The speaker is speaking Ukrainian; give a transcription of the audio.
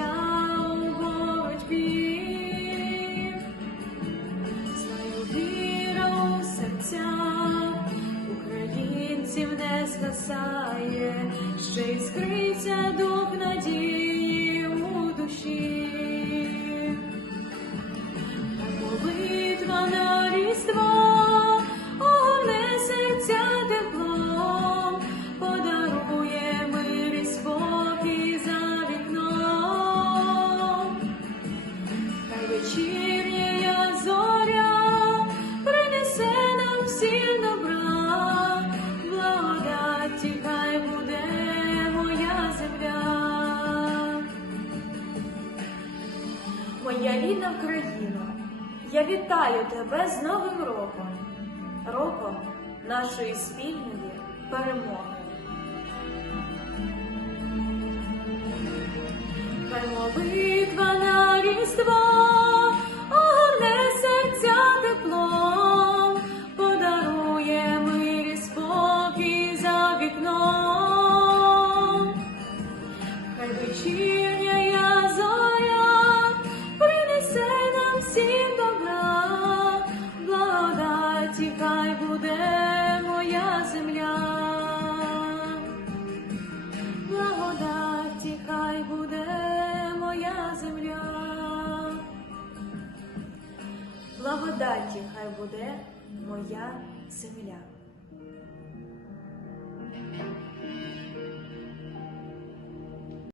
у боротьбі. Знаю, віра у серцях українців не скасає, ще й скриться дух надії нам добра, благодаті, хай буде моя земля. Моя рідна Україно, я вітаю тебе з Новим роком, роком нашої спільної перемоги. Хай молитва на різдво вікном. Хай вечірня зоря принесе нам всім добра, благодаті, хай буде моя земля. Благодаті, хай буде моя земля. Благодаті хай буде моя земля.